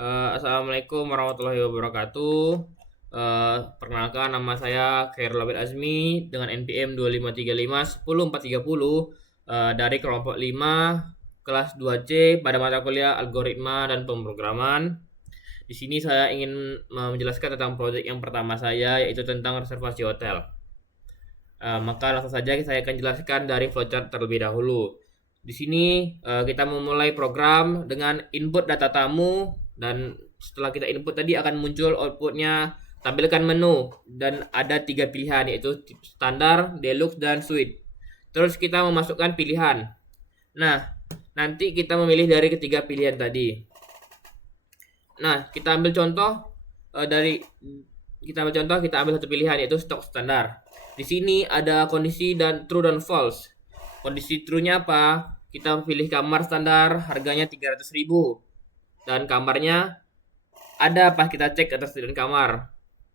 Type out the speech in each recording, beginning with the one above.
Assalamualaikum warahmatullahi wabarakatuh. Perkenalkan nama saya Khairul Abid Azmi dengan NPM 2535 10430 dari kelompok 5 kelas 2C pada mata kuliah Algoritma dan Pemrograman. Di sini saya ingin menjelaskan tentang proyek yang pertama saya, yaitu tentang reservasi hotel. Maka langsung saja saya akan jelaskan dari flowchart terlebih dahulu. Di sini kita memulai program dengan input data tamu, dan setelah kita input tadi akan muncul outputnya, tampilkan menu, dan ada 3 pilihan, yaitu standar, deluxe, dan suite. Terus kita memasukkan pilihan. Nah, nanti kita memilih dari ketiga pilihan tadi. Nah, kita ambil contoh kita ambil satu pilihan, yaitu stok standar. Di sini ada kondisi dan true dan false. Kondisi true-nya apa? Kita pilih kamar standar, harganya 300.000. Dan kamarnya ada pas kita cek ketersediaan kamar.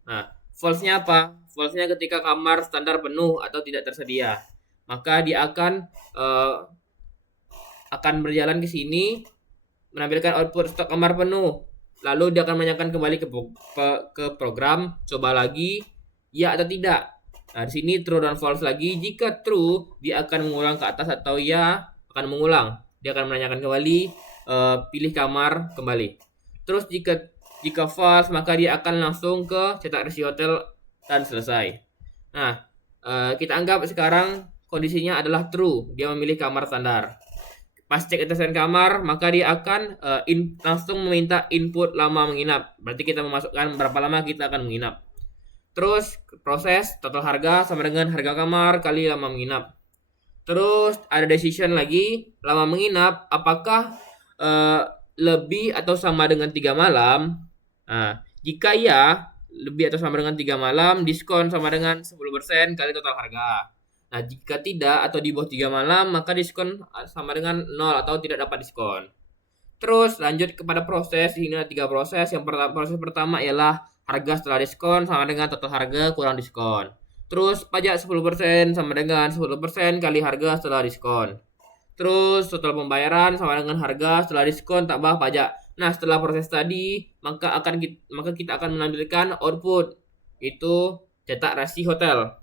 Nah, false-nya apa? False-nya ketika kamar standar penuh atau tidak tersedia. Maka dia akan berjalan ke sini, menampilkan output stok kamar penuh. Lalu dia akan menanyakan kembali ke program, coba lagi, ya atau tidak. Nah, di sini true dan false lagi. Jika true, dia akan mengulang ke atas, atau ya akan mengulang. Dia akan menanyakan kembali, pilih kamar kembali. Terus jika false, maka dia akan langsung ke cetak resi hotel dan selesai. Nah, kita anggap sekarang kondisinya adalah true. Dia memilih kamar standar. Pas cek ketersediaan kamar, maka dia akan langsung meminta input lama menginap. Berarti kita memasukkan berapa lama kita akan menginap. Terus proses total harga sama dengan harga kamar kali lama menginap. Terus ada decision lagi, lama menginap apakah lebih atau sama dengan 3 malam. Nah, jika iya, lebih atau sama dengan 3 malam, diskon sama dengan 10% kali total harga. Nah, jika tidak atau di bawah 3 malam, maka diskon sama dengan 0 atau tidak dapat diskon. Terus lanjut kepada proses. Ini ada 3 proses. Proses pertama ialah harga setelah diskon sama dengan total harga kurang diskon. Terus pajak 10% sama dengan 10% kali harga setelah diskon. Terus total pembayaran sama dengan harga setelah diskon tambah pajak. Nah, setelah proses tadi, maka kita akan menampilkan output, itu cetak resi hotel.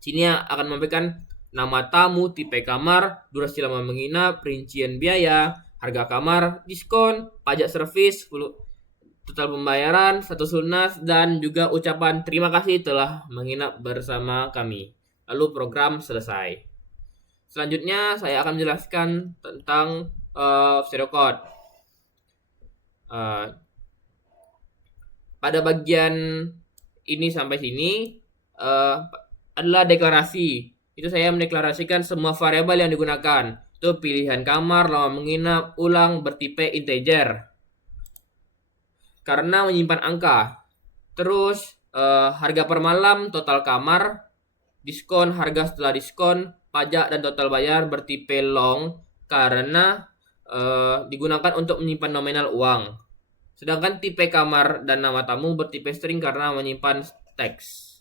Sini akan memberikan nama tamu, tipe kamar, durasi lama menginap, rincian biaya, harga kamar, diskon, pajak servis, total pembayaran, status lunas, dan juga ucapan terima kasih telah menginap bersama kami. Lalu program selesai. Selanjutnya saya akan menjelaskan tentang pseudocode. Pada bagian ini sampai sini adalah deklarasi. Itu saya mendeklarasikan semua variabel yang digunakan. Itu pilihan kamar, lama menginap, ulang, bertipe integer, karena menyimpan angka. Terus harga per malam, total kamar, diskon, harga setelah diskon, pajak dan total bayar bertipe long karena digunakan untuk menyimpan nominal uang. Sedangkan tipe kamar dan nama tamu bertipe string karena menyimpan teks.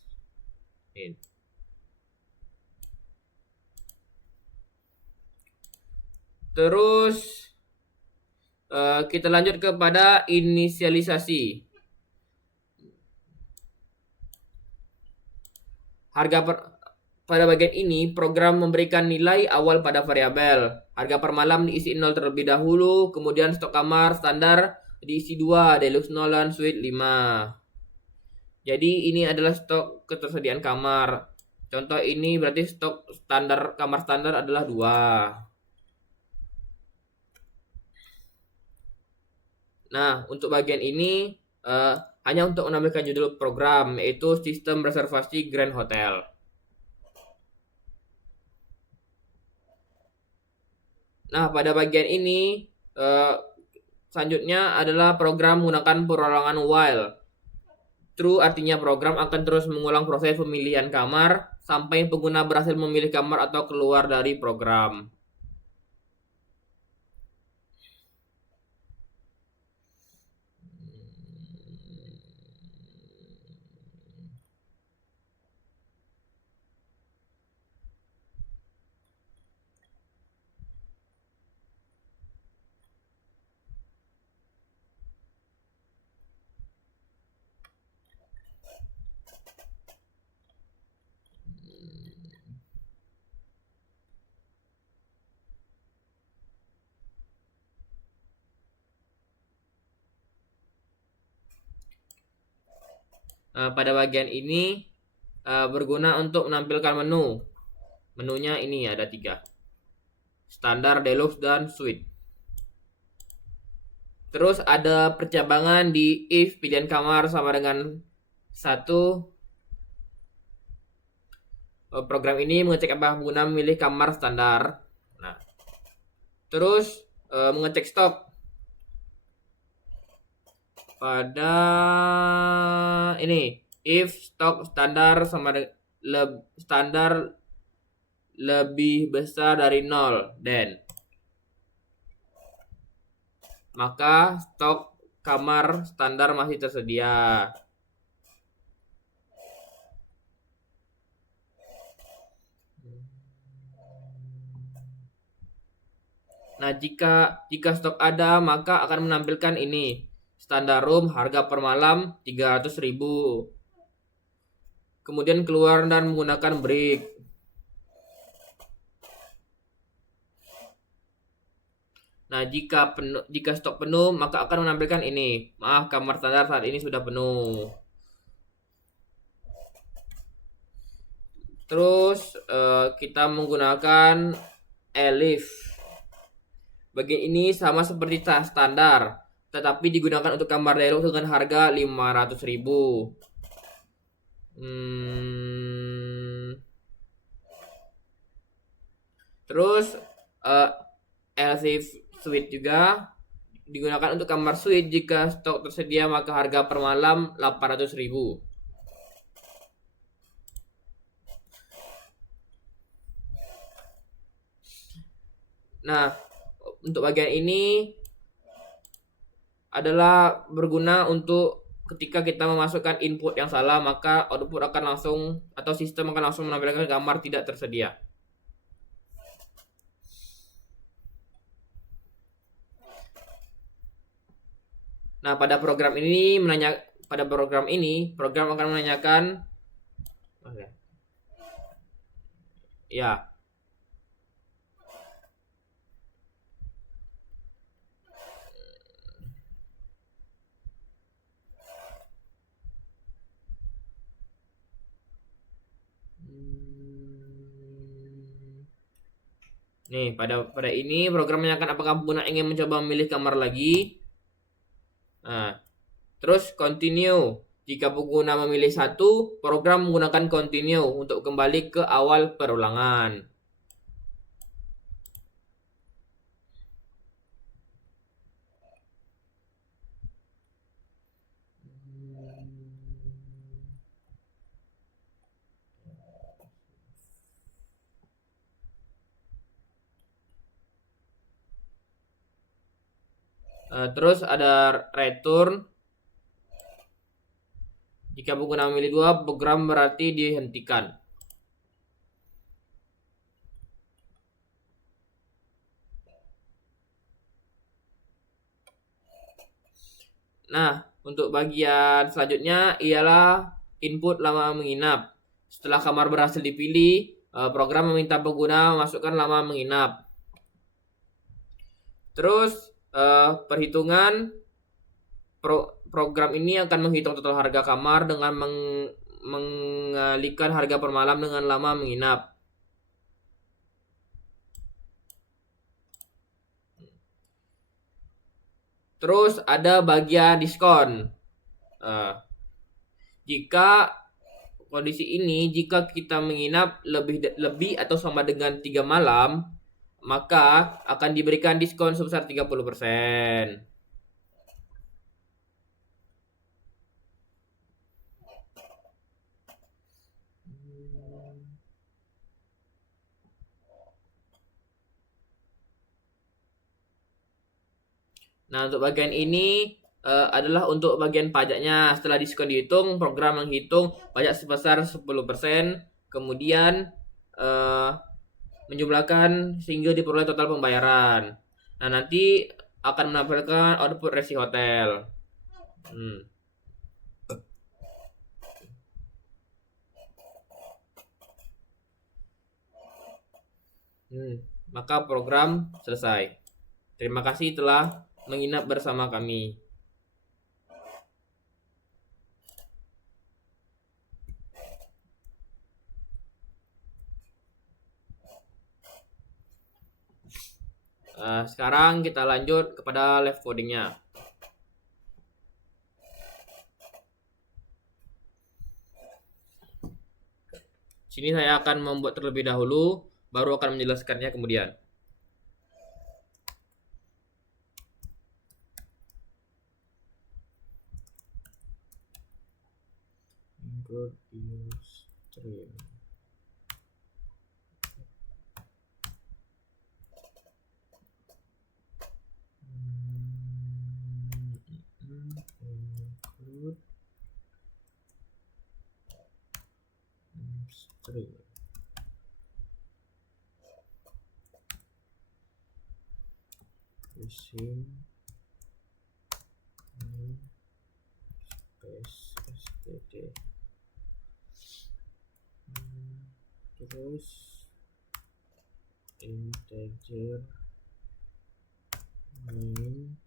Terus kita lanjut kepada inisialisasi. Pada bagian ini, program memberikan nilai awal pada variabel. Harga per malam diisi 0 terlebih dahulu, kemudian stok kamar standar diisi 2, deluxe 0 dan suite 5. Jadi ini adalah stok ketersediaan kamar. Contoh ini berarti stok standar kamar standar adalah 2. Nah, untuk bagian ini hanya untuk menambahkan judul program, yaitu sistem reservasi Grand Hotel. Nah, pada bagian ini selanjutnya adalah program menggunakan perorangan while. True artinya program akan terus mengulang proses pemilihan kamar sampai pengguna berhasil memilih kamar atau keluar dari program. Pada bagian ini berguna untuk menampilkan menu. Menunya ini ada 3. Standar, Deluxe, dan Suite. Terus ada percabangan di if pilihan kamar sama dengan 1. Program ini mengecek apakah pengguna memilih kamar standar. Nah, terus mengecek stok pada ini if stok standar sama standar lebih besar dari 0, then maka stok kamar standar masih tersedia. Nah, jika stok ada, maka akan menampilkan ini. Standar room harga per malam 300.000. Kemudian keluar dan menggunakan break. Nah, jika stok penuh, maka akan menampilkan ini. Maaf, kamar standar saat ini sudah penuh. Terus kita menggunakan elif. Bagian ini sama seperti standar, tetapi digunakan untuk kamar deluxe dengan harga 500.000. Terus elif suite juga digunakan untuk kamar suite. Jika stok tersedia, maka harga per malam 800.000. Nah, untuk bagian ini adalah berguna untuk ketika kita memasukkan input yang salah, maka output akan langsung atau sistem akan langsung menampilkan gambar tidak tersedia. Nah, pada program ini program akan menanyakan ya. Nih, pada ini program menanyakan apakah pengguna ingin mencoba memilih kamar lagi. Nah, terus continue. Jika pengguna memilih 1, program menggunakan continue untuk kembali ke awal perulangan. Terus ada return. Jika pengguna memilih 2, program berarti dihentikan. Nah, untuk bagian selanjutnya ialah input lama menginap. Setelah kamar berhasil dipilih, program meminta pengguna memasukkan lama menginap. Terus perhitungan program ini akan menghitung total harga kamar dengan mengalihkan harga per malam dengan lama menginap. Terus ada bagian diskon. Jika kondisi ini, jika kita menginap lebih atau sama dengan 3 malam, maka akan diberikan diskon sebesar 30%. Nah, untuk bagian ini adalah untuk bagian pajaknya. Setelah diskon dihitung, program menghitung pajak sebesar 10%, kemudian menjumlahkan sehingga diperoleh total pembayaran. Nah, nanti akan menampilkan output resi hotel. Maka program selesai. Terima kasih telah menginap bersama kami. Sekarang kita lanjut kepada live codingnya. Sini saya akan membuat terlebih dahulu, baru akan menjelaskannya kemudian. Include stream. Include stream. Using space std. Terus integer main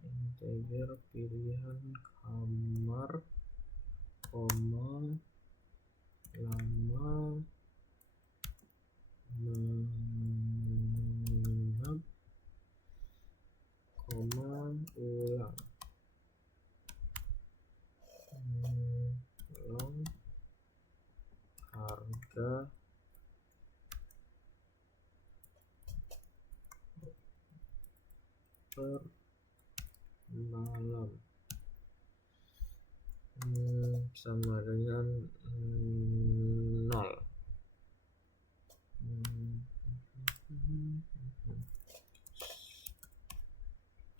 integer pilihan kamar, koma, lama, menginap, koma, ulang, long, harga, per malam, sama dengan 0.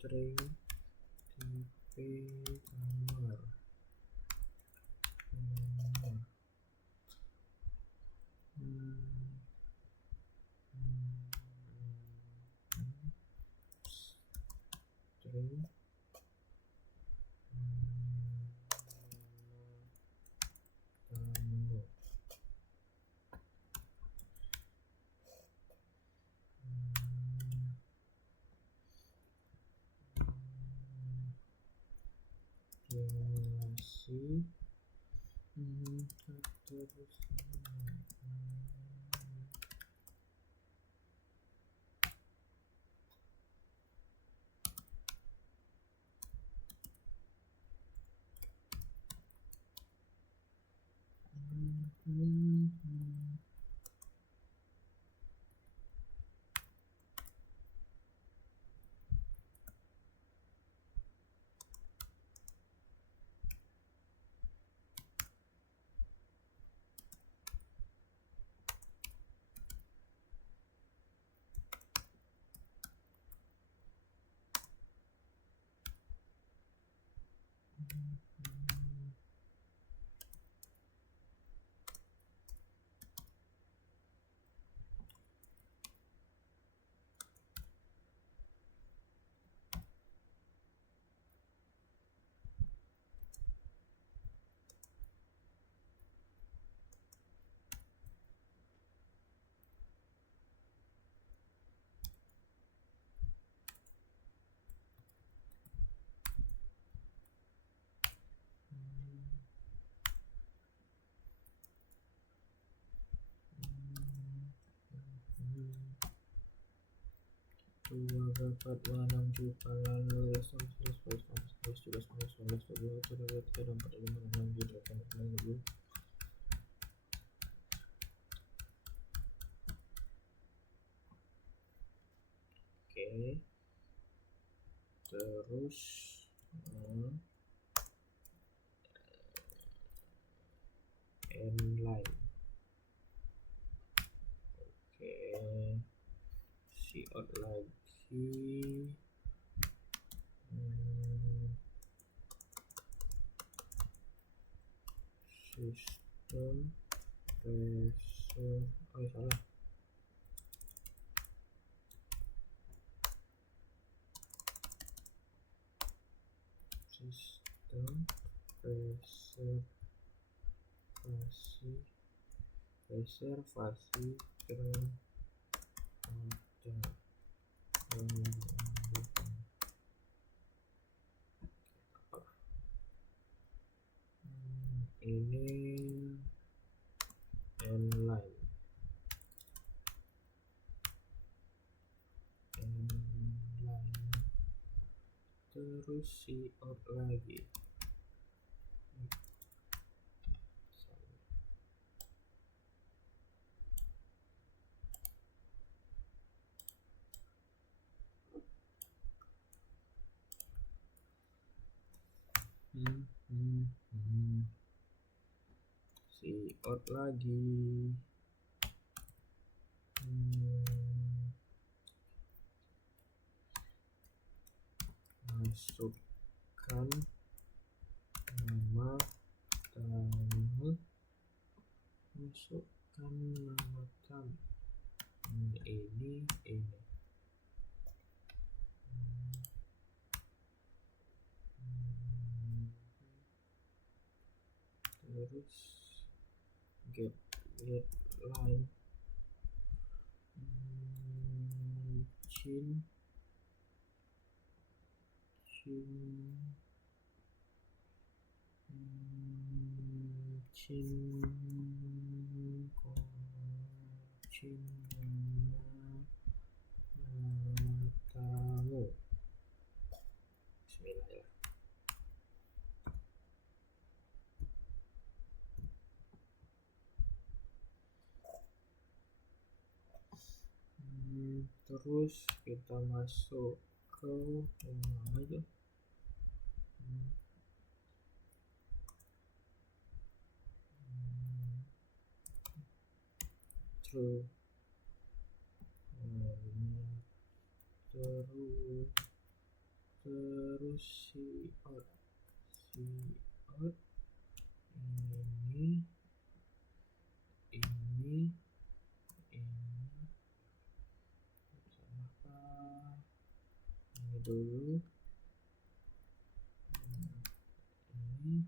String tipe kamar. String tamu. Masih terus dua dapat enam juta lalu Oke, terus inline. Oke, si out lagi sistem reserve. Salah. Sistem reservasi kereta terus cout lagi. Cout lagi. Masukkan nama tamu. Masukkan nama tamu. Ini. Terus get line. Chin tamu. Bismillah ya. Terus kita masuk ke mana aja. True. Terus cout ini dulu. Ini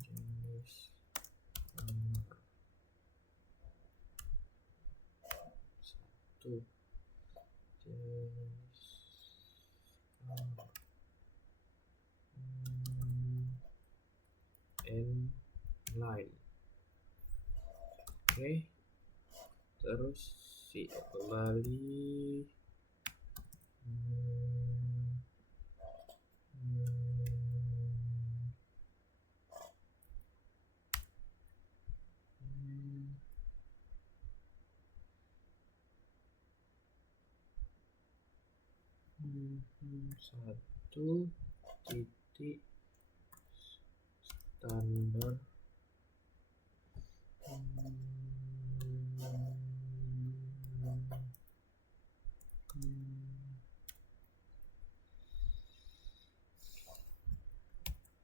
jenis kamar 1. Jenis kamar line. Oke. Terus kembali. Satu titik standar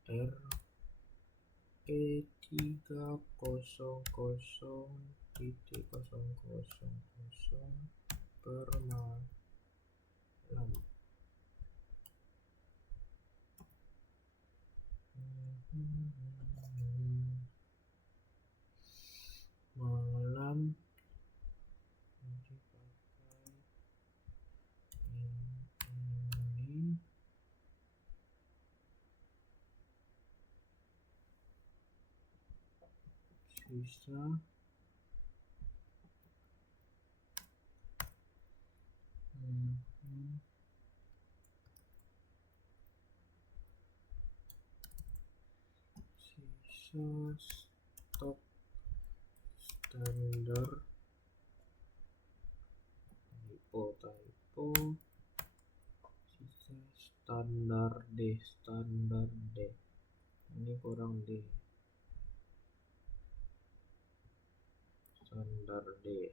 RE300.000 per malam. Malam dipakai ini. Sisa stok standar typo sisa standar D ini kurang D standar D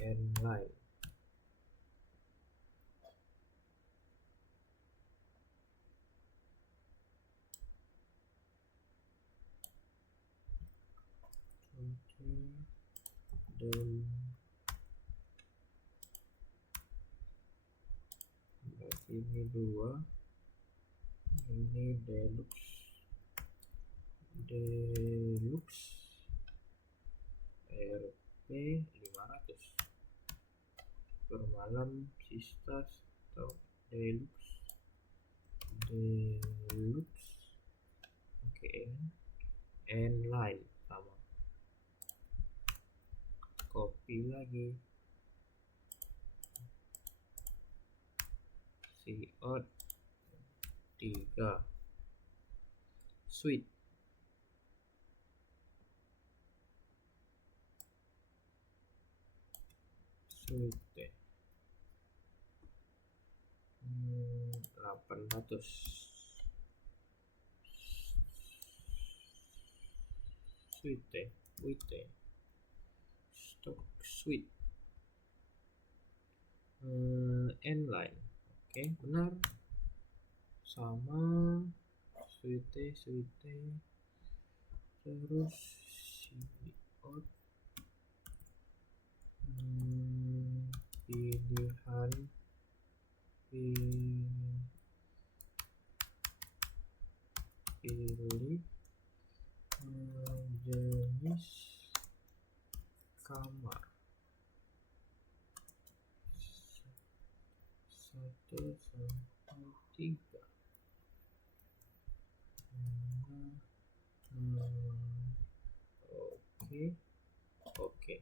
and line. Oke. dan berarti ini 2, ini deluxe RP 500 per malam. Sistas atau deluxe oke. Line sama, copy lagi, out 3 suite deh 800 suite stock suite line oke, benar sama suite terus out pilihan pilih jenis kamar 1 sampai 3 oke.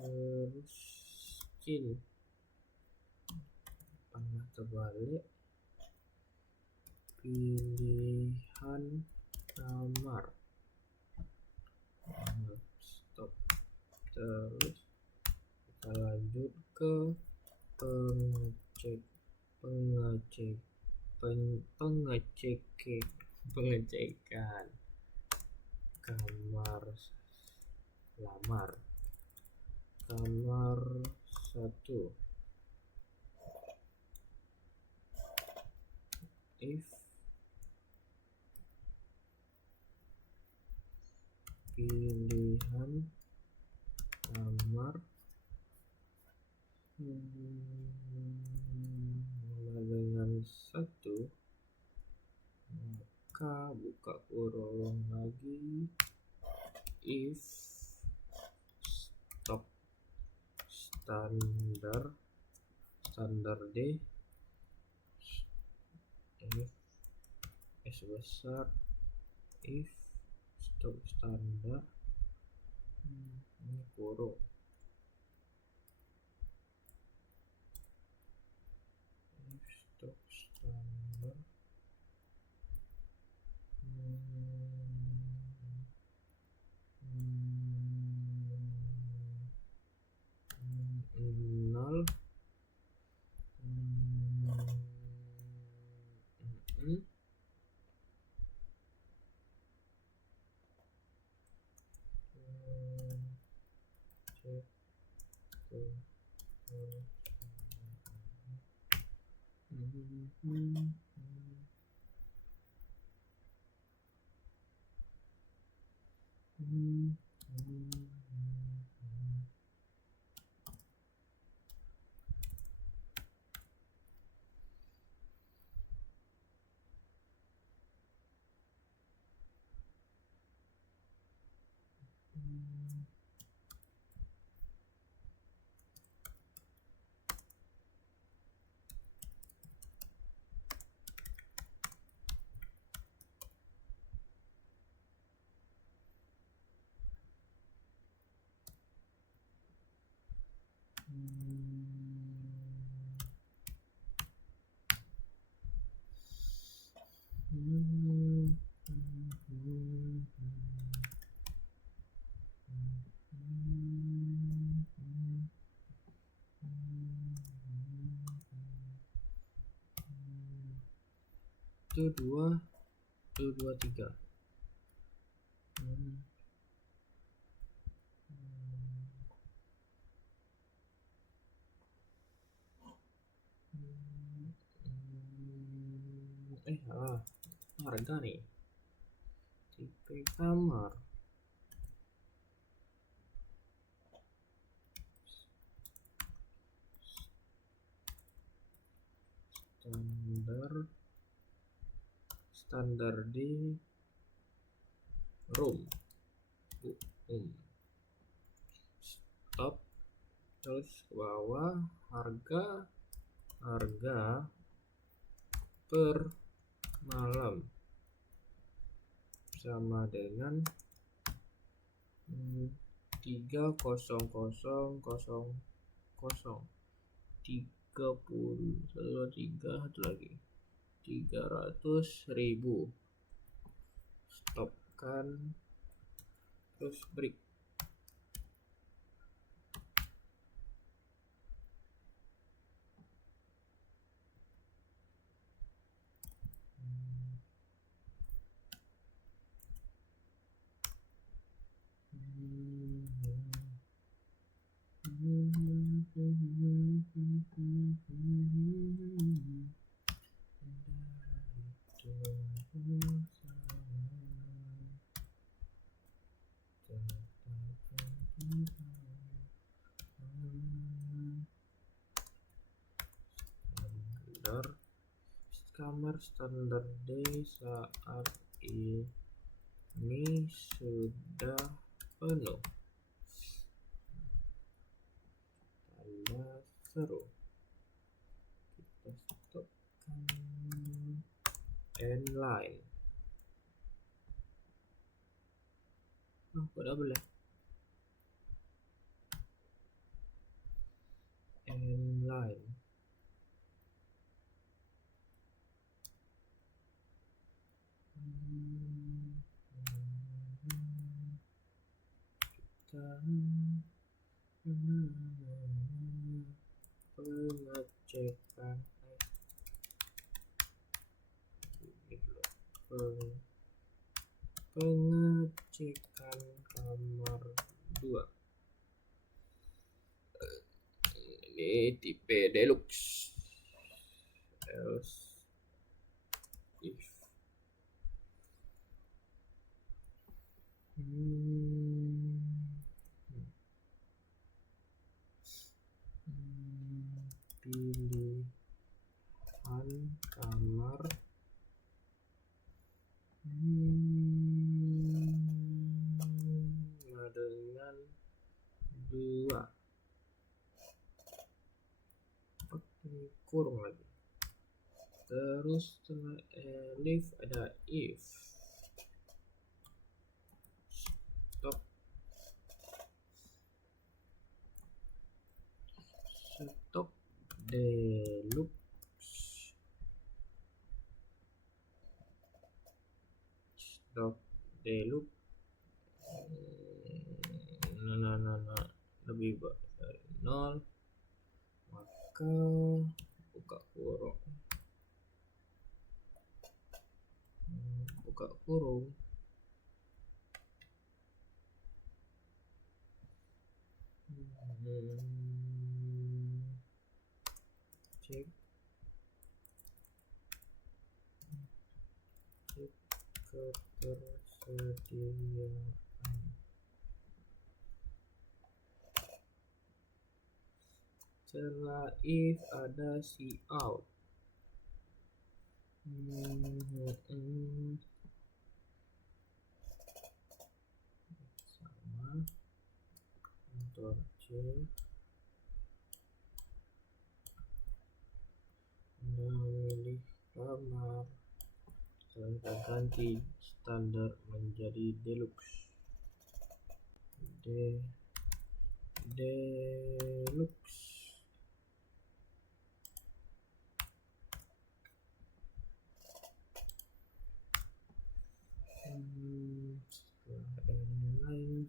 Terus skill panah terbalik, pilihan kamar, stop. Terus kita lanjut ke pengecekan kamar lamar kamar 1 if pilihan kamar dengan 1 maka buka kurung lagi if stop standar D if besar if stop standar ini kurung if stop standar nol itu 2 3 harga nih, tipe kamar, standar di room, stop, terus ke bawah, harga per malam sama dengan 300.000 stopkan, terus break. Kamar standar D saat ini sudah penuh. Tanda seru. Kita stopkan end line. Kok double ya? End line. Pengecekan kamar 2. Ini tipe deluxe. Else if pilihan kamar dengan 2. Kurung lagi. Terus setelah elif ada if. Stop. Stop deluxe. Stop deluxe. Lebih dari 0, maka buka kurung, cek ketersediaan. Setelah if ada cout. Sama Ctrl C, memilih kamar, kita ganti standar menjadi deluxe. Deluxe. N90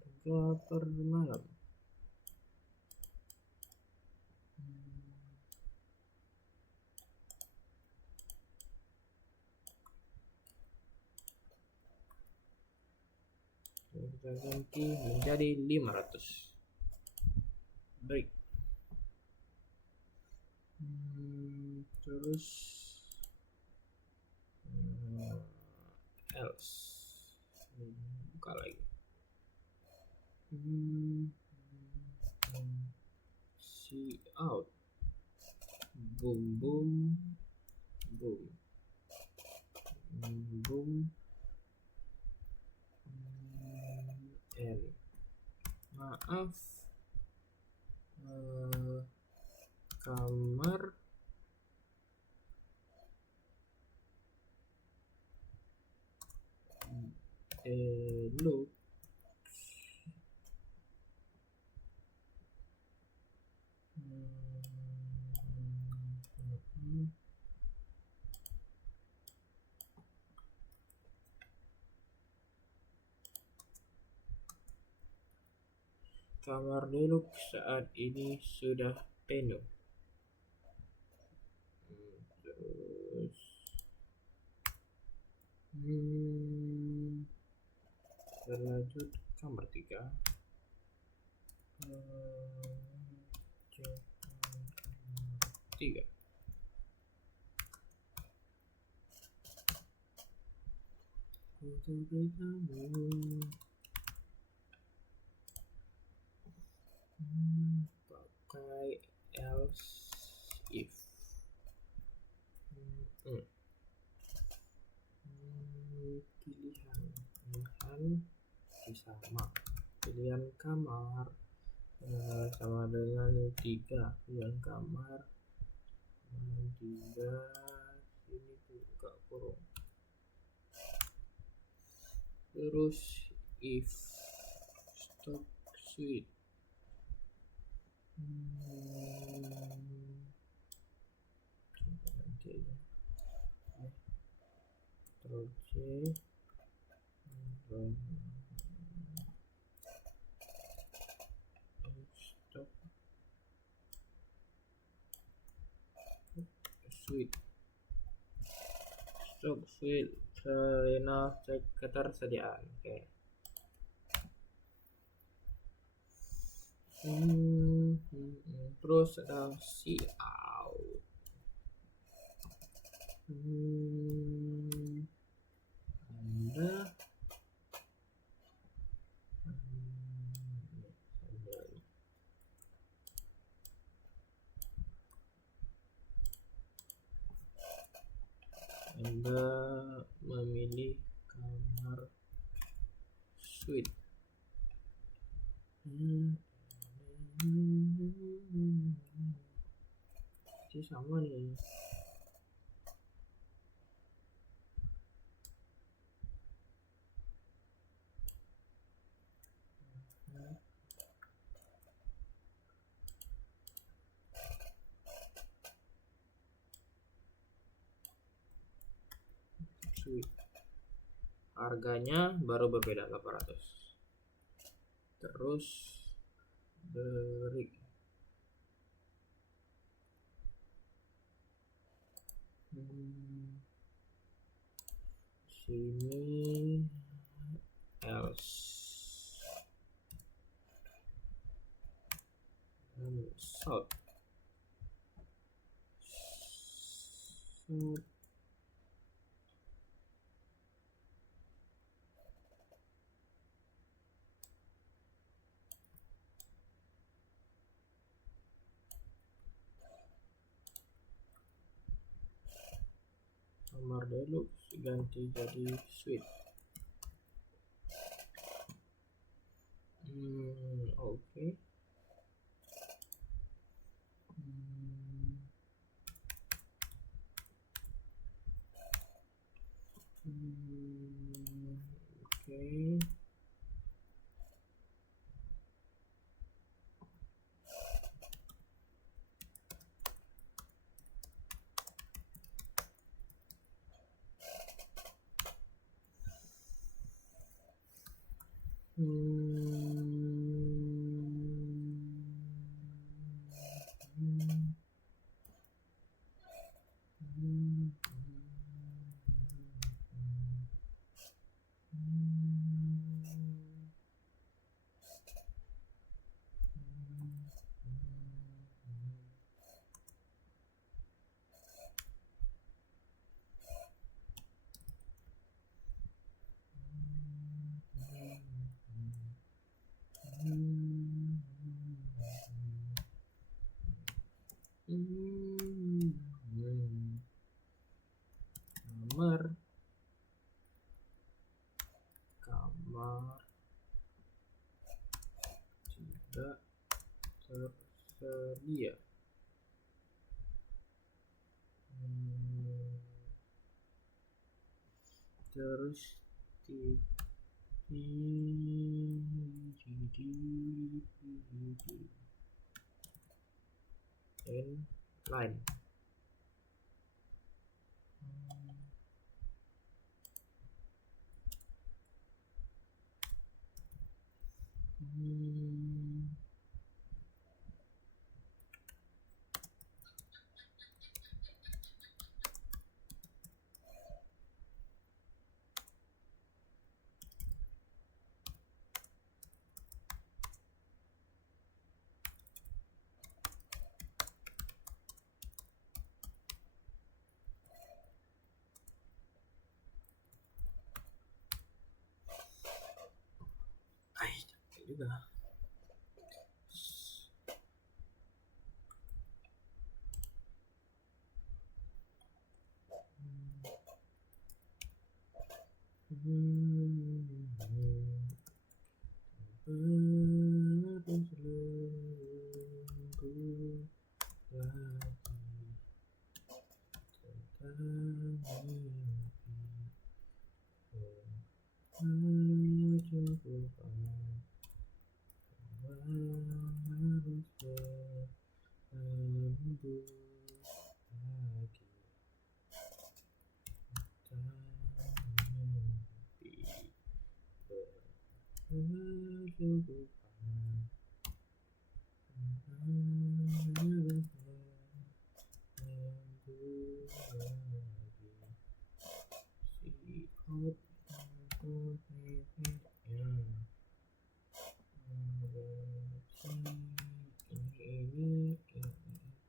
harga per malam kita ganti menjadi 500. Baik. Terus else buka lagi. See out. Boom boom boom boom and maaf, kamar look kamar deluxe saat ini sudah penuh. Terus berlanjut kamar 3. Tiga. Pakai else if. Pilihan sama. Pilihan kamar sama dengan 3. Pilihan kamar 3. Ini buka kurung. Terus if stock suite. Ctrl C, stock suite. Stock suite Selena cek ketersediaan. Oke. Terus ada see out. Anda memilih kamar suite. Ini sama nih. Suite. Harganya baru berbeda 800. Terus beri sini else south. Kamar deluxe ganti jadi suite. Oke. Oke. tidak tersedia. Terus and line. Juga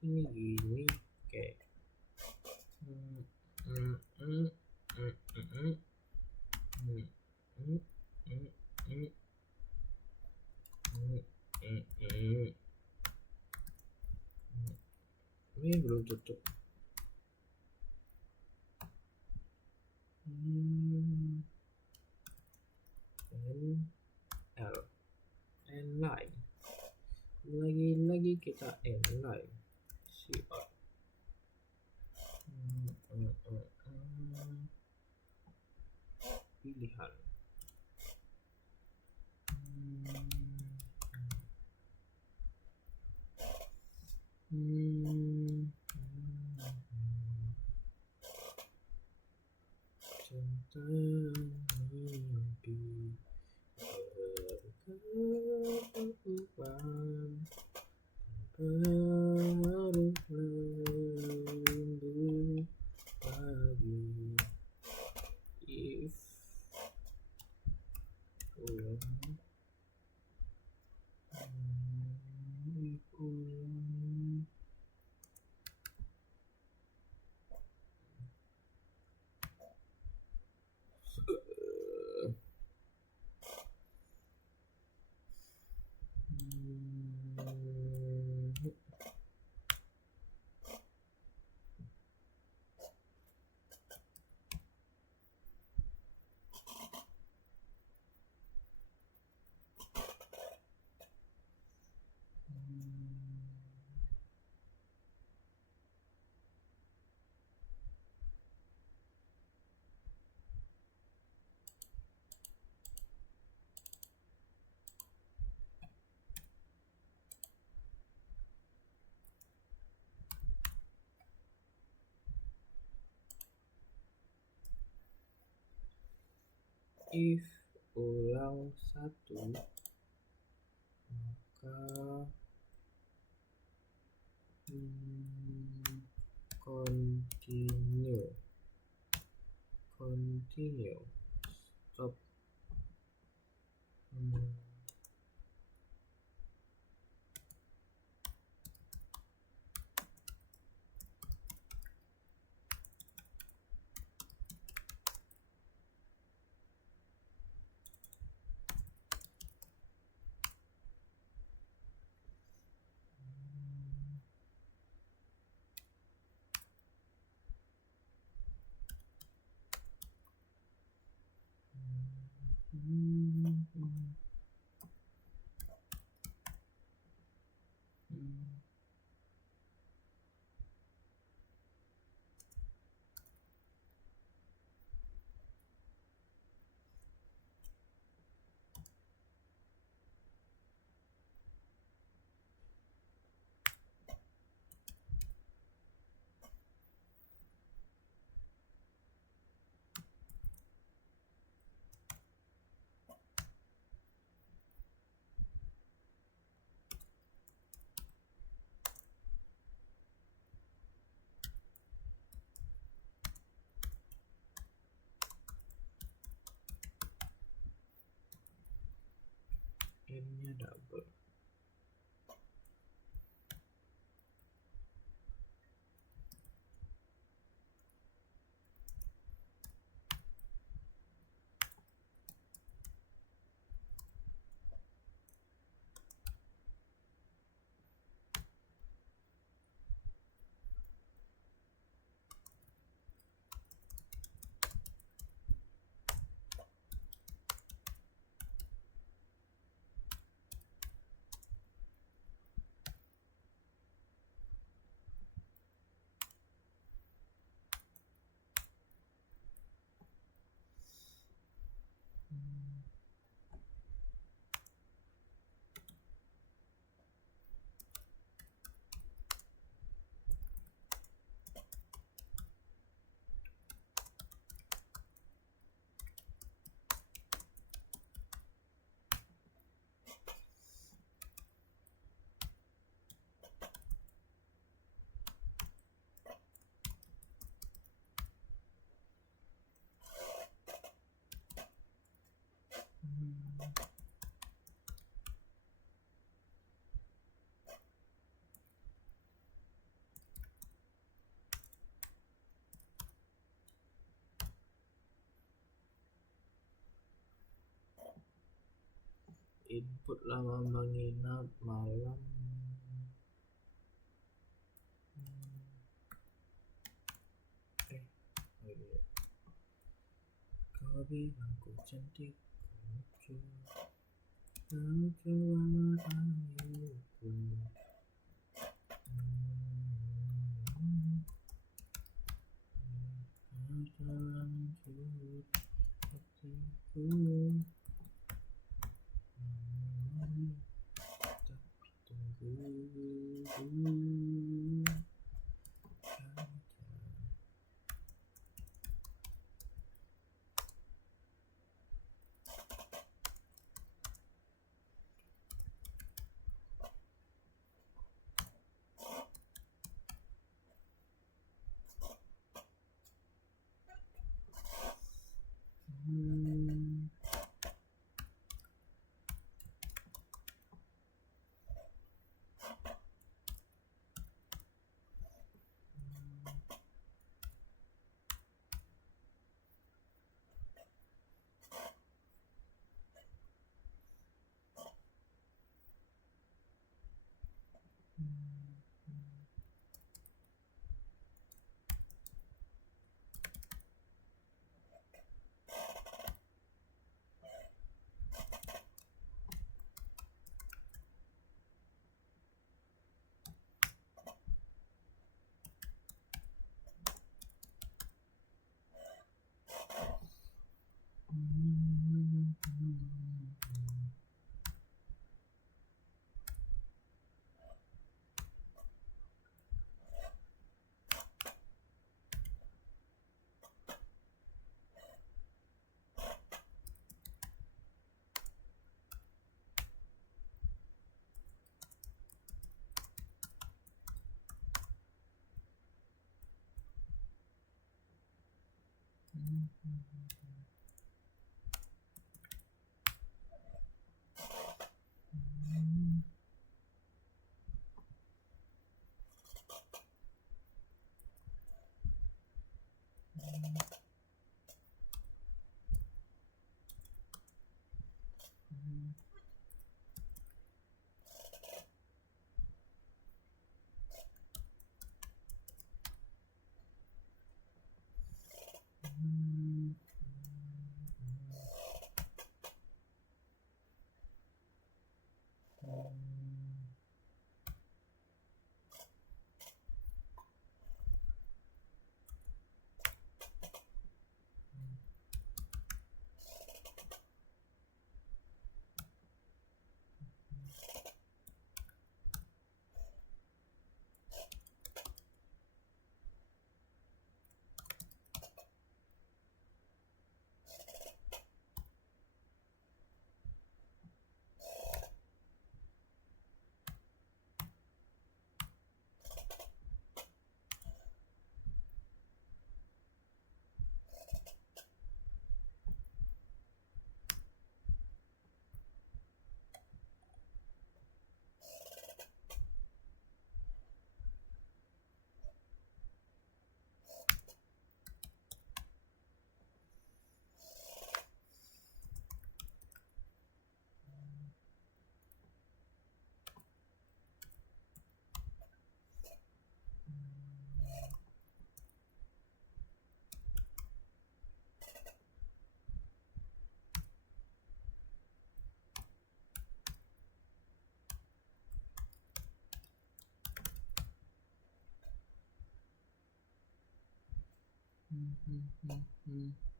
ini gini kayak ini belum tutup. N line lagi kita N line CR pilihan tentang mimpi berkehidupan baru rindu lagi if ulang if ulang satu maka continue stop N-nya double. Input lama menginap malam. Kau bilang ku cantik, lucu, lucu matamu. Hancur hatiku. Tapi tunggu saja.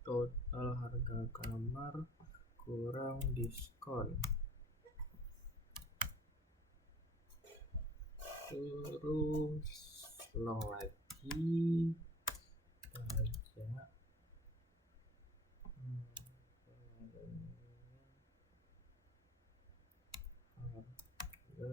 Total harga kamar kurang diskon. Terus long lagi pajak harga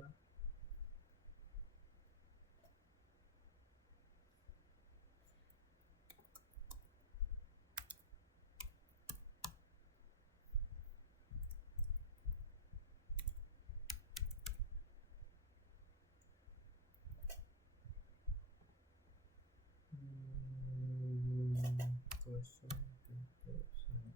kosong titik satu.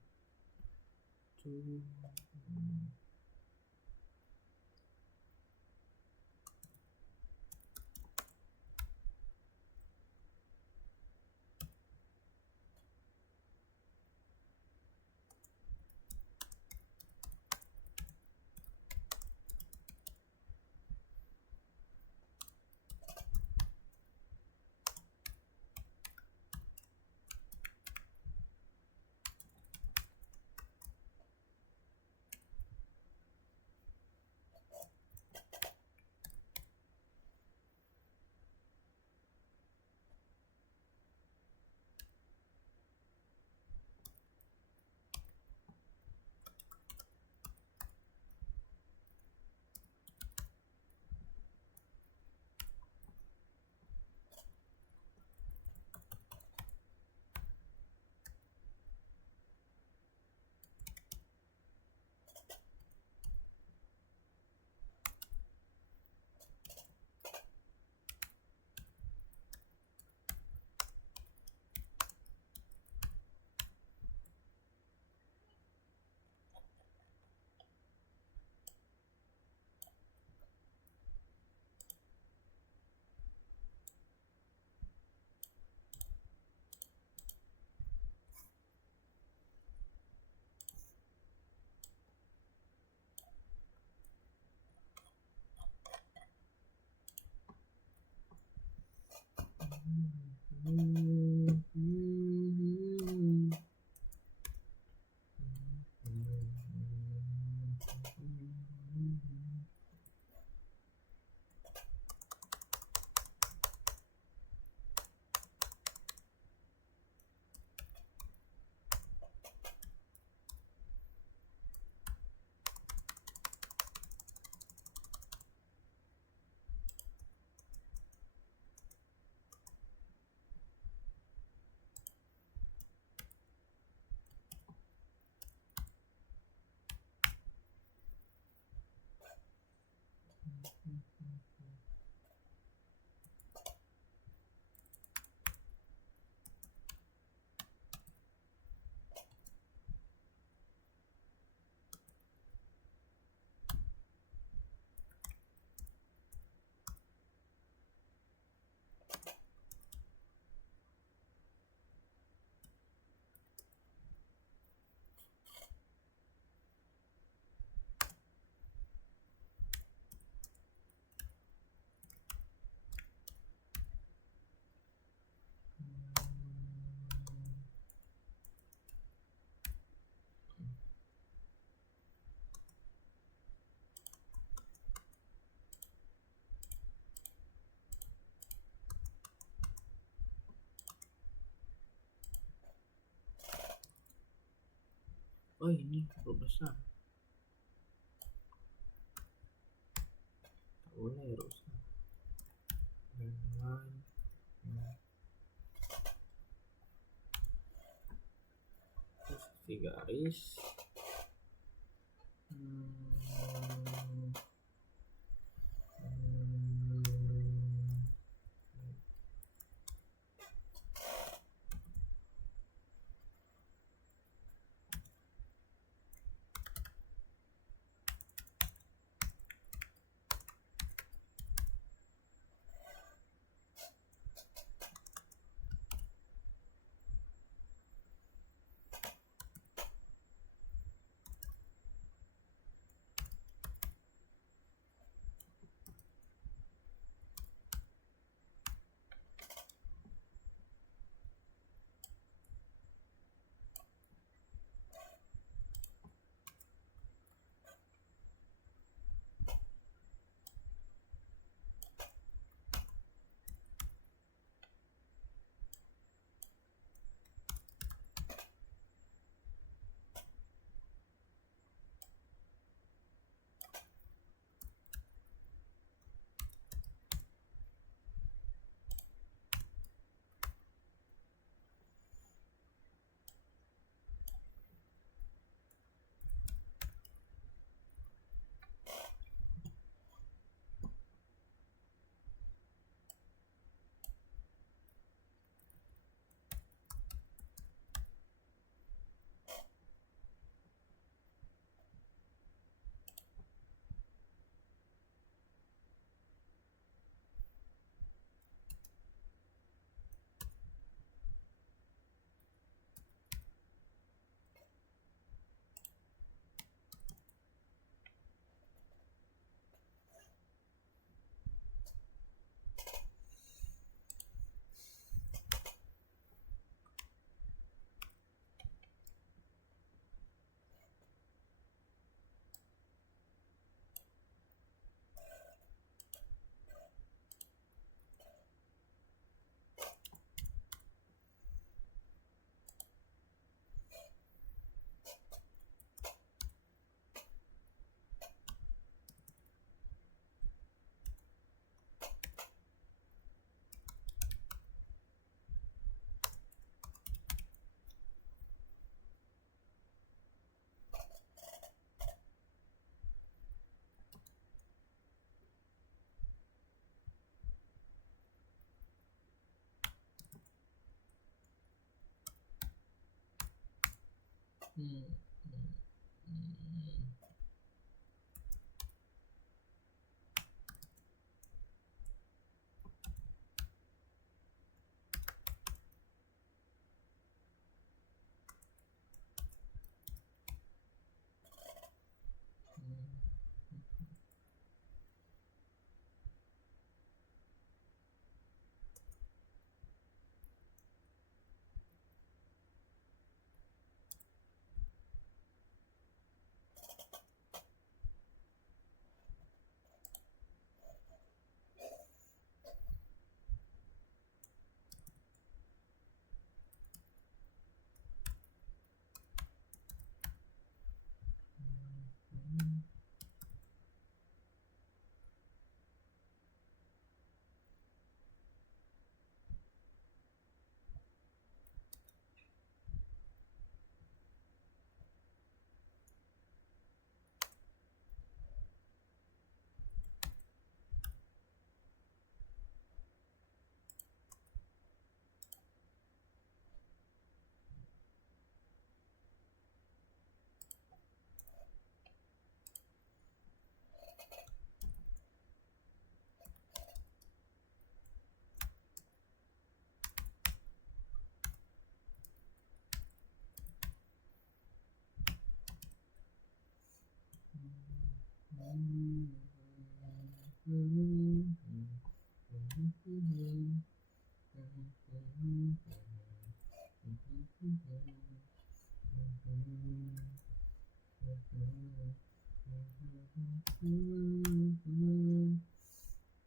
Oh ini terlalu besar, tak boleh rusak. Dengan terus 3 garis.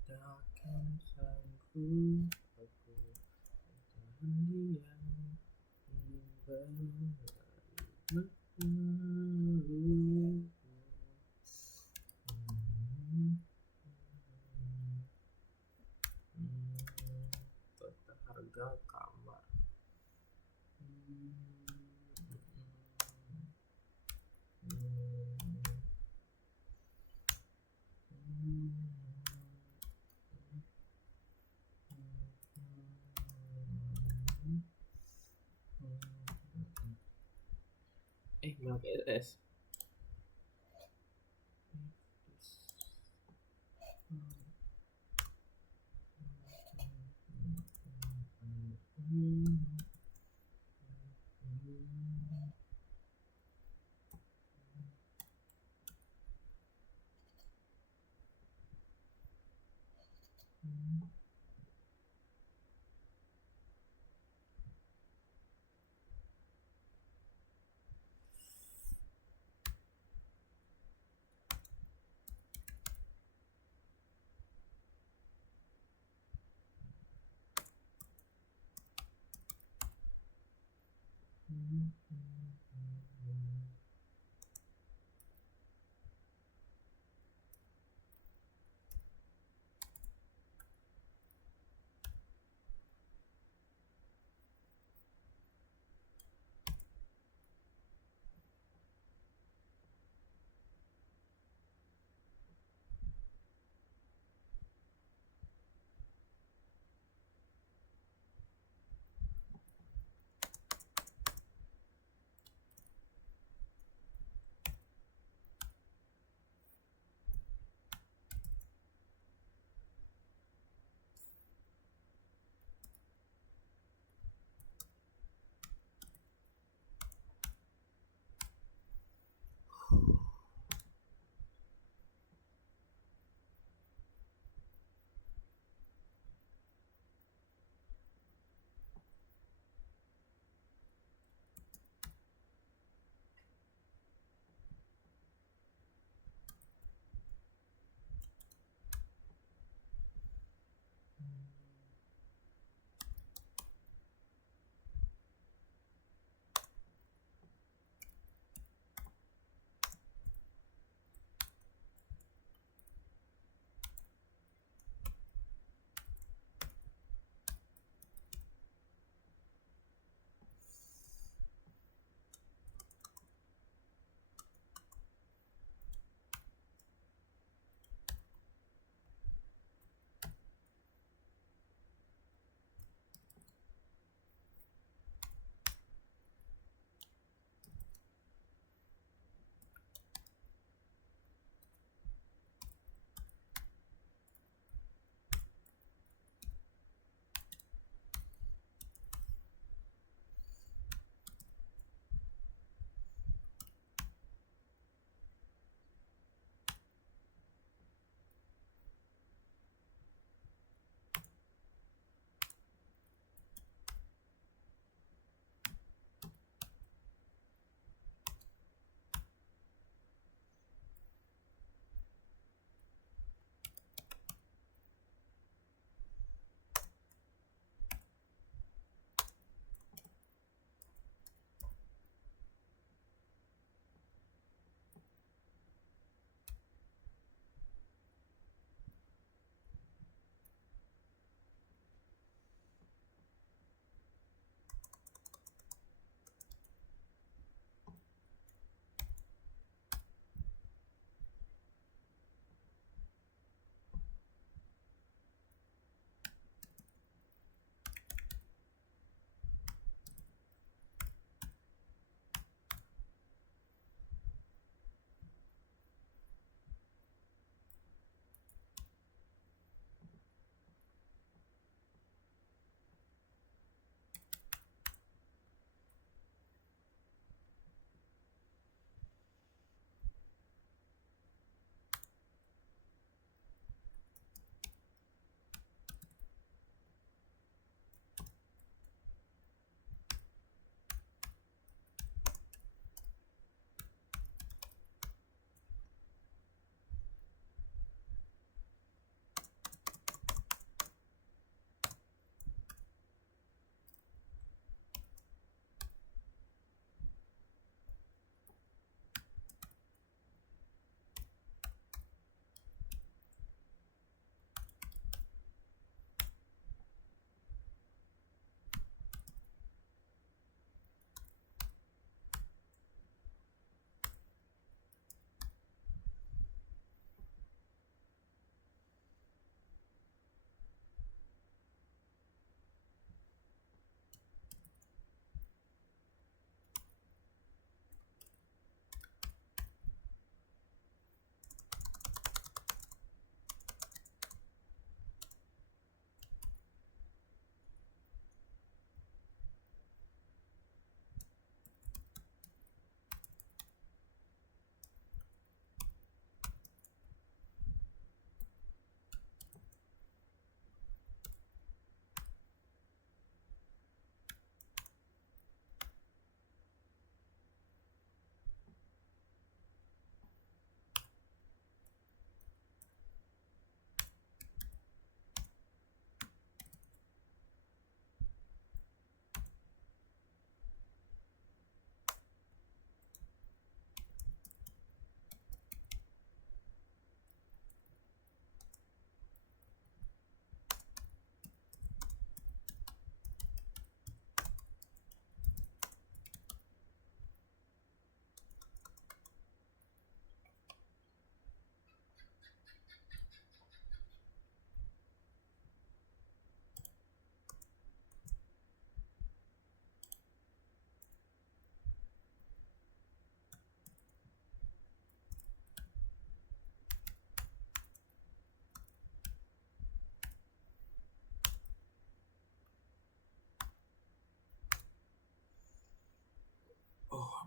Takkan sanggup aku bertahan diam kembali. Tata harga kamar. Malah PSS.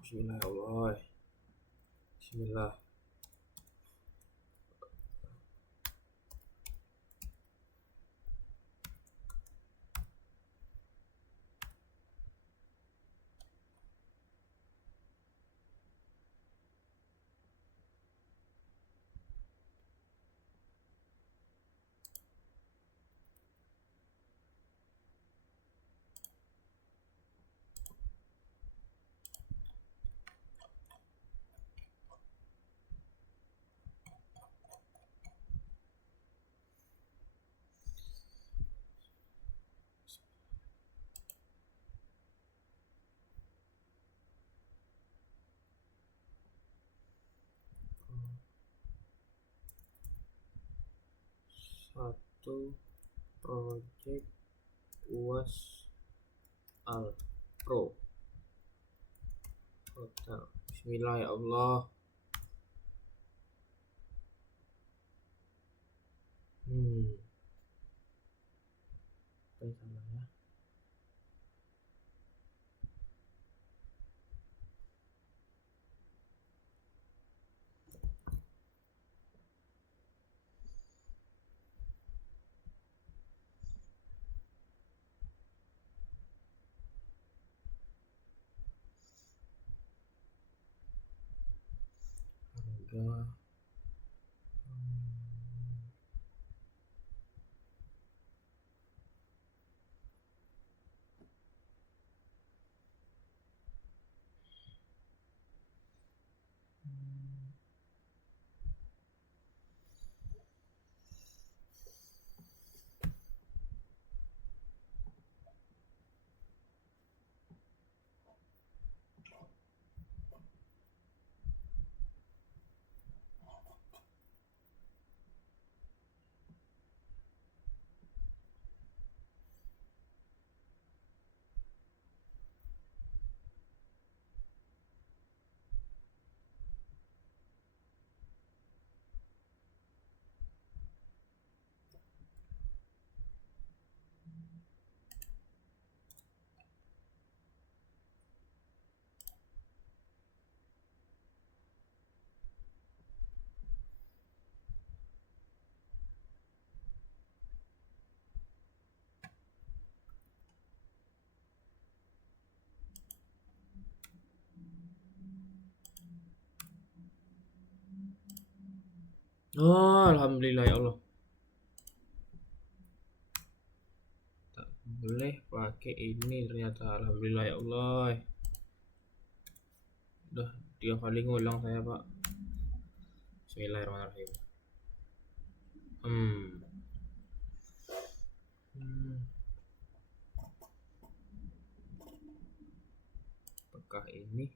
Bismillah ya Allah. Bismillah. Satu project UAS Al Pro Hotel. Bismillah ya Allah. Apa yang salah ya? Harga. Oh, alhamdulillah ya Allah. Tak boleh pakai ini ternyata. Alhamdulillah ya Allah. Udah 3 kali ngulang saya, Pak. Bismillahirrahmanirrahim. Hmm. Apakah ini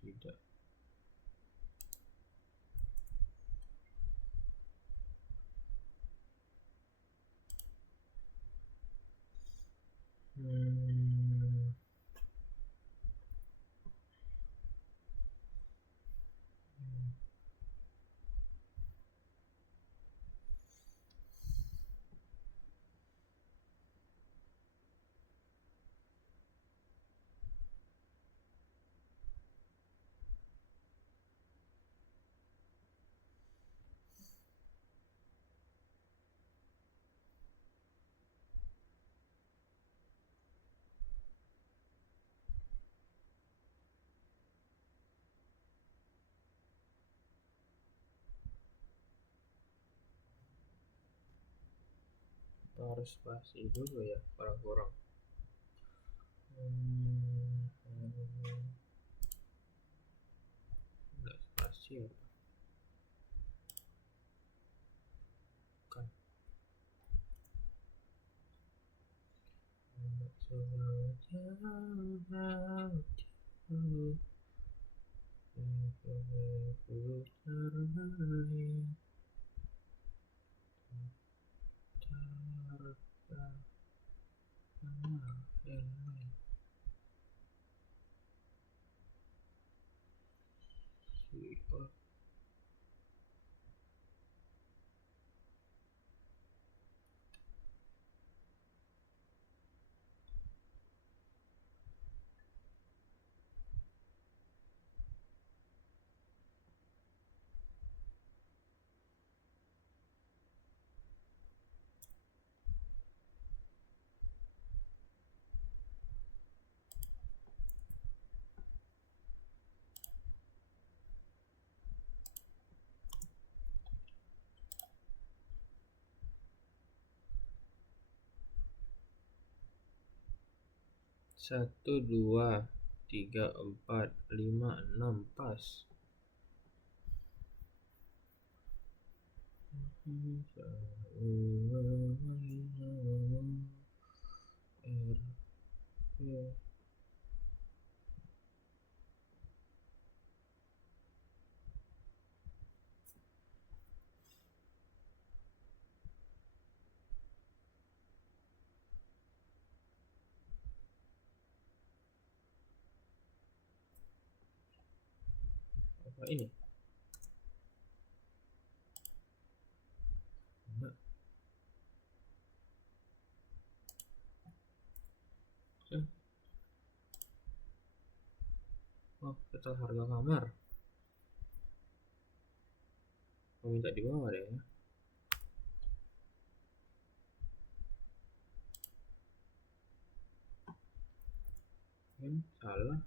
tidak? Harus spasi dulu ya, kurang-kurang. Enggak spasi ya. Kan. 1, 2, 3, 4, 5, 6 pas. Apa ini? Enggak. Oh, total harga kamar. Oh, minta di bawah deh ya. Salah.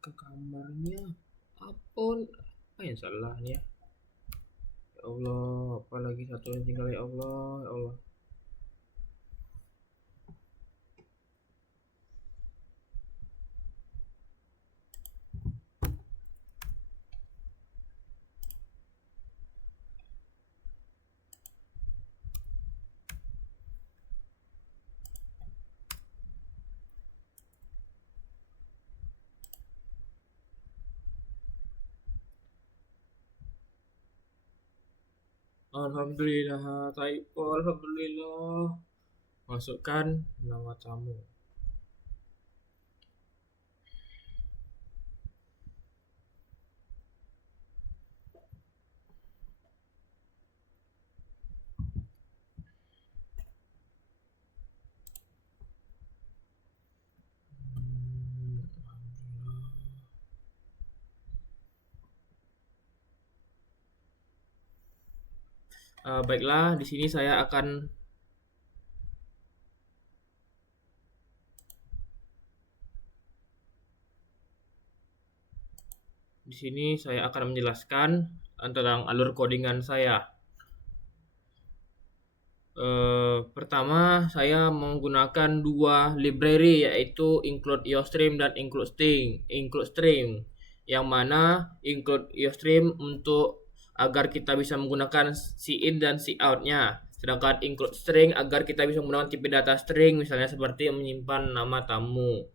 Ke kamarnya apa yang salah nih ya? Ya Allah, apalagi satu yang tinggal, ya Allah, ya Allah. Alhamdulillah, typo, alhamdulillah. Masukkan nama tamu. Baiklah, di sini saya akan menjelaskan tentang alur codingan saya. Pertama, saya menggunakan dua library, yaitu include iostream dan include string, yang mana include iostream untuk agar kita bisa menggunakan cin dan cout-nya, sedangkan include string agar kita bisa menggunakan tipe data string, misalnya seperti menyimpan nama tamu.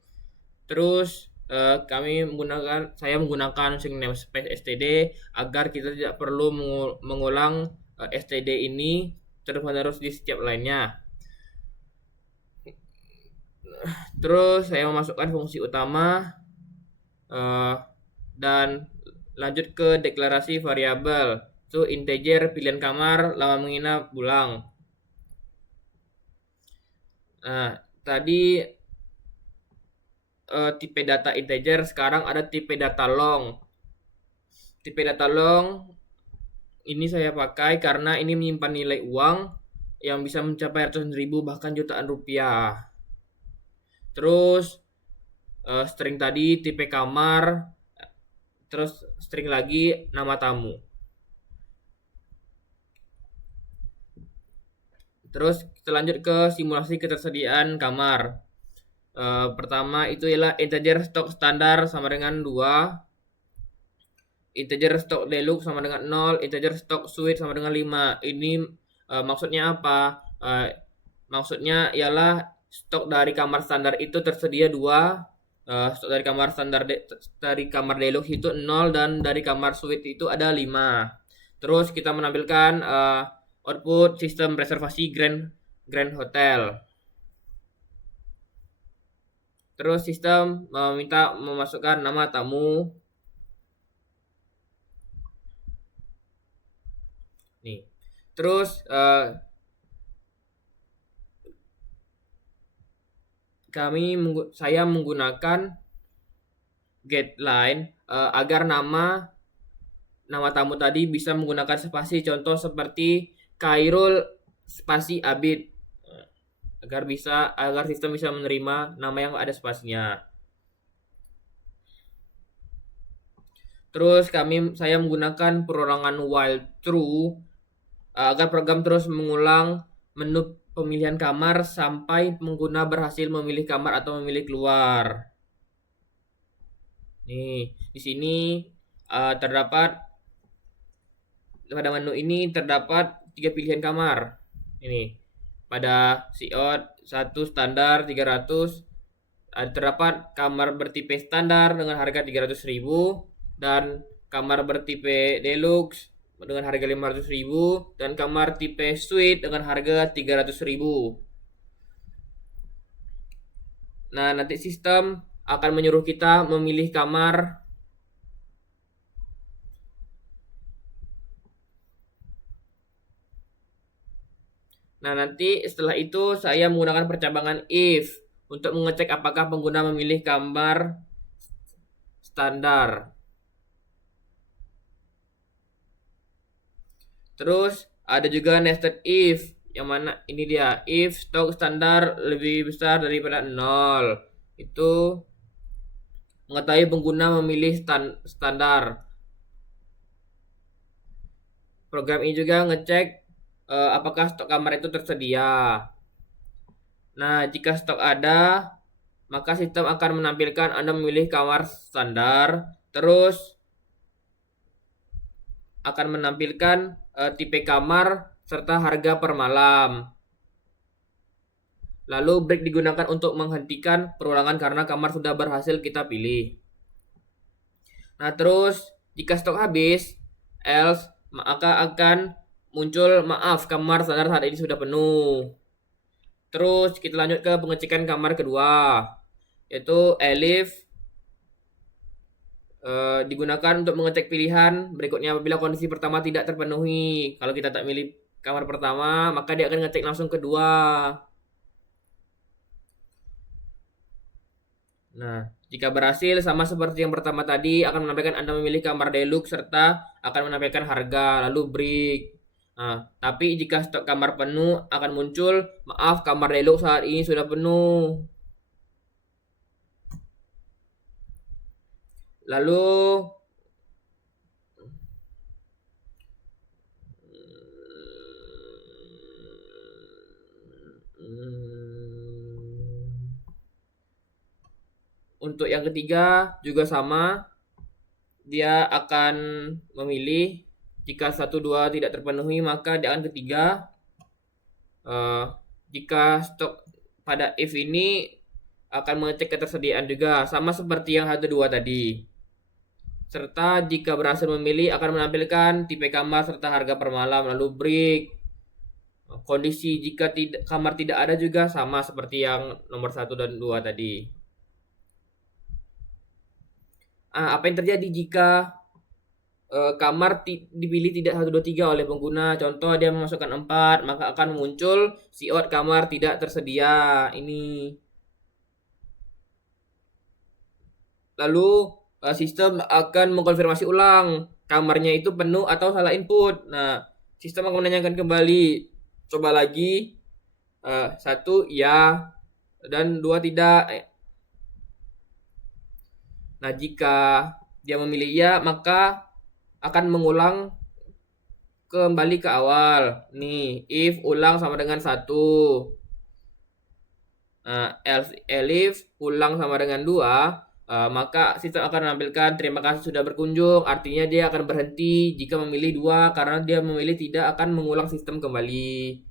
Terus saya menggunakan string namespace std agar kita tidak perlu mengulang std ini terus-menerus di setiap lainnya. Terus saya memasukkan fungsi utama dan lanjut ke deklarasi variabel. Itu integer, pilihan kamar, lama menginap, bulan. Nah, tadi tipe data integer, sekarang ada tipe data long. Tipe data long ini saya pakai karena ini menyimpan nilai uang yang bisa mencapai ratusan ribu bahkan jutaan rupiah. Terus string tadi, tipe kamar, terus string lagi nama tamu. Terus kita lanjut ke simulasi ketersediaan kamar. Pertama itu ialah integer stok standar sama dengan 2, integer stok deluxe sama dengan 0, integer stok suite sama dengan 5. Ini maksudnya apa? Maksudnya ialah stok dari kamar standar itu tersedia 2, stok dari kamar standar dari kamar deluxe itu 0 dan dari kamar suite itu ada 5. Terus kita menampilkan output sistem reservasi Grand Hotel. Terus sistem meminta memasukkan nama tamu. Nih. Terus saya menggunakan getLine agar nama tamu tadi bisa menggunakan spasi, contoh seperti Khairul spasi Abid, agar sistem bisa menerima nama yang ada spasinya. Terus saya menggunakan perorangan while true agar program terus mengulang menu pemilihan kamar sampai pengguna berhasil memilih kamar atau memilih keluar. Nih, di sini terdapat pada menu ini terdapat 3 pilihan kamar. Ini pada Siot 1 standar 300 terdapat kamar bertipe standar dengan harga 300.000 dan kamar bertipe deluxe dengan harga 500.000 dan kamar tipe suite dengan harga 300.000. Nah, nanti sistem akan menyuruh kita memilih kamar. Nah, nanti setelah itu saya menggunakan percabangan if untuk mengecek apakah pengguna memilih kamar standar. Terus ada juga nested if, yang mana ini dia, if stok standar lebih besar daripada 0. Itu mengetahui pengguna memilih standar. Program ini juga ngecek apakah stok kamar itu tersedia. Nah, jika stok ada, maka sistem akan menampilkan Anda memilih kamar standar, terus akan menampilkan tipe kamar serta harga per malam. Lalu break digunakan untuk menghentikan perulangan karena kamar sudah berhasil kita pilih. Nah, terus jika stok habis, else, maka akan muncul maaf kamar standar saat ini sudah penuh. Terus kita lanjut ke pengecekan kamar kedua, yaitu elif digunakan untuk mengecek pilihan berikutnya apabila kondisi pertama tidak terpenuhi. Kalau kita tak milih kamar pertama, maka dia akan ngecek langsung kedua. Nah, jika berhasil sama seperti yang pertama tadi akan menampilkan Anda memilih kamar deluxe serta akan menampilkan harga lalu break. Nah, tapi jika stok kamar penuh akan muncul maaf kamar deluxe saat ini sudah penuh. Lalu untuk yang ketiga juga sama, dia akan memilih jika 1-2 tidak terpenuhi maka dia akan ketiga. Jika stok pada if ini akan mengecek ketersediaan juga sama seperti yang 1-2 tadi. Serta jika berhasil memilih akan menampilkan tipe kamar serta harga per malam lalu break. Kondisi jika kamar tidak ada juga sama seperti yang nomor 1 dan 2 tadi. Apa yang terjadi jika kamar dipilih tidak 1, 2, 3 oleh pengguna? Contoh dia memasukkan 4, maka akan muncul siot kamar tidak tersedia. Ini. Lalu sistem akan mengkonfirmasi ulang kamarnya itu penuh atau salah input. Nah, sistem akan menanyakan kembali, coba lagi, 1 ya dan 2 tidak. Nah, jika dia memilih ya, maka akan mengulang kembali ke awal. Nih, if ulang sama dengan 1. Else elif ulang sama dengan 2, maka sistem akan menampilkan terima kasih sudah berkunjung. Artinya dia akan berhenti jika memilih 2 karena dia memilih tidak akan mengulang sistem kembali.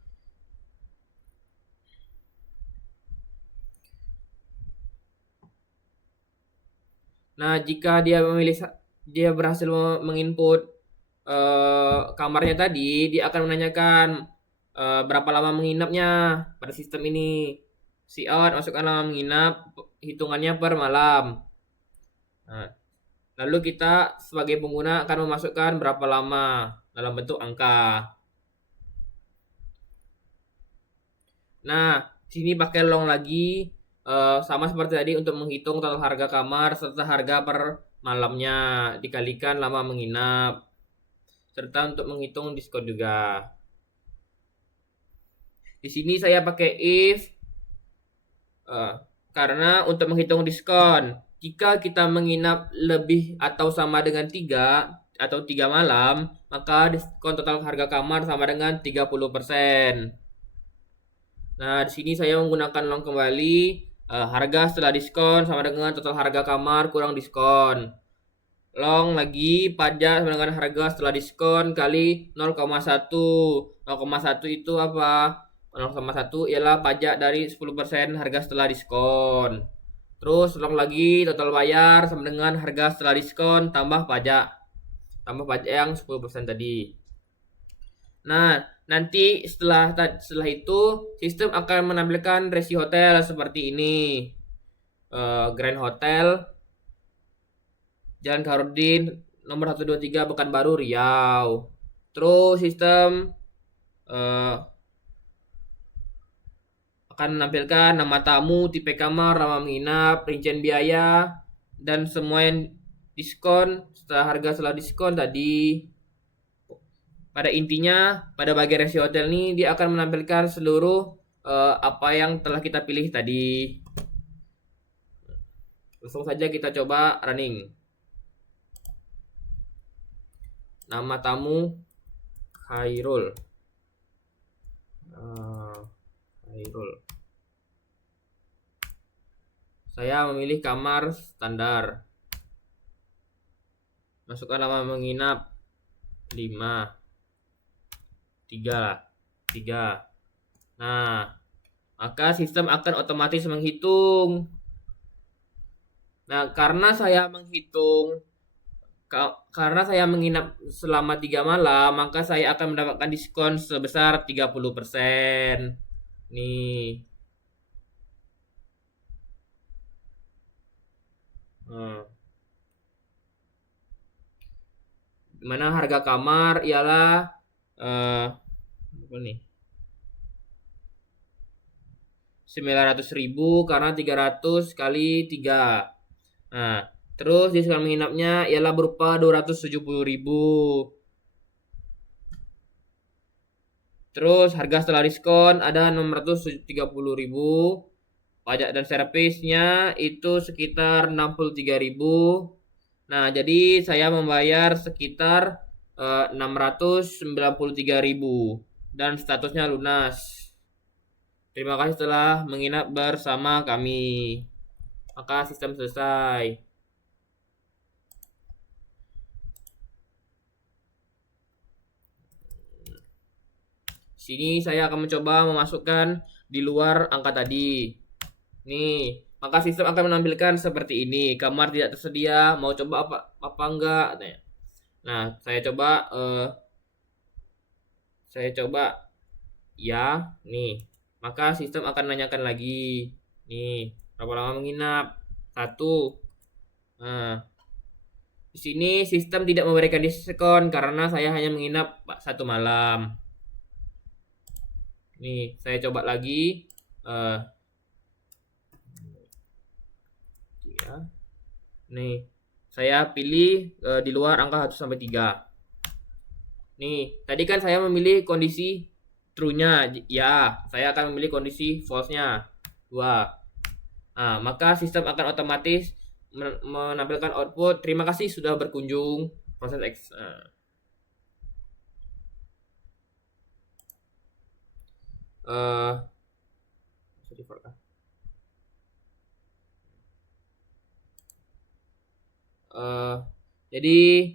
Nah, jika dia berhasil menginput kamarnya tadi, dia akan menanyakan berapa lama menginapnya pada sistem ini. Si out masukkan lama menginap, hitungannya per malam. Nah, lalu kita sebagai pengguna akan memasukkan berapa lama dalam bentuk angka. Nah, sini pakai long lagi, sama seperti tadi untuk menghitung total harga kamar serta harga per malamnya dikalikan lama menginap, serta untuk menghitung diskon juga. Di sini saya pakai if karena untuk menghitung diskon, jika kita menginap lebih atau sama dengan 3 atau 3 malam, maka diskon total harga kamar sama dengan 30%. Nah, di sini saya menggunakan long kembali, harga setelah diskon sama dengan total harga kamar kurang diskon. Long lagi pajak sama dengan harga setelah diskon kali 0,1. 0,1 itu apa? 0,1 ialah pajak dari 10% harga setelah diskon. Terus long lagi total bayar sama dengan harga setelah diskon tambah pajak. Tambah pajak yang 10% tadi. Nah, nanti setelah itu sistem akan menampilkan resi hotel seperti ini. Grand Hotel Jalan Karudin nomor 123 Pekanbaru Riau. Terus sistem akan menampilkan nama tamu, tipe kamar, lama menginap, rincian biaya, dan semua yang diskon setelah diskon tadi. Pada intinya, pada bagian resi hotel ini dia akan menampilkan seluruh apa yang telah kita pilih tadi. Langsung saja kita coba running. Nama tamu Khairul. Khairul. Saya memilih kamar standar. Masukkan lama menginap 5. 3. Nah, maka sistem akan otomatis menghitung. Nah, karena saya menginap selama 3 malam, maka saya akan mendapatkan diskon sebesar 30%. Nih. Dimana harga kamar ialah apa nih? 900.000 karena 300 kali 3. Nah, terus diskon menginapnya ialah berupa 270.000. Terus harga setelah diskon ada 630.000. Pajak dan servisnya itu sekitar 63.000. Nah, jadi saya membayar sekitar 693.000 dan statusnya lunas. Terima kasih telah menginap bersama kami. Maka sistem selesai. Sini saya akan mencoba memasukkan di luar angka tadi. Nih, maka sistem akan menampilkan seperti ini. Kamar tidak tersedia, mau coba apa enggak? Nah, saya coba ya, nih. Maka sistem akan menanyakan lagi. Nih, berapa lama menginap? 1. Nah, di sini sistem tidak memberikan diskon karena saya hanya menginap 1 malam. Nih, saya coba lagi. Nih, saya pilih di luar angka 1 sampai 3. Nih, tadi kan saya memilih kondisi true-nya. Ya, saya akan memilih kondisi false-nya. 2. Nah, maka sistem akan otomatis menampilkan output terima kasih sudah berkunjung proses X. Jadi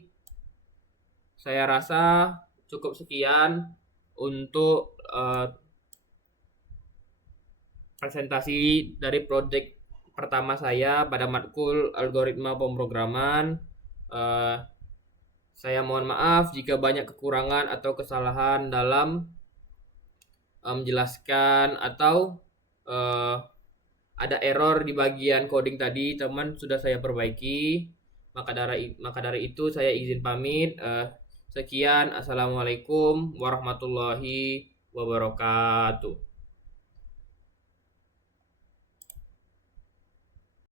saya rasa cukup sekian untuk presentasi dari project pertama saya pada matkul algoritma pemrograman. Saya mohon maaf jika banyak kekurangan atau kesalahan dalam menjelaskan atau ada error di bagian coding tadi, teman sudah saya perbaiki. Maka dari itu saya izin pamit. Sekian, assalamualaikum warahmatullahi wabarakatuh.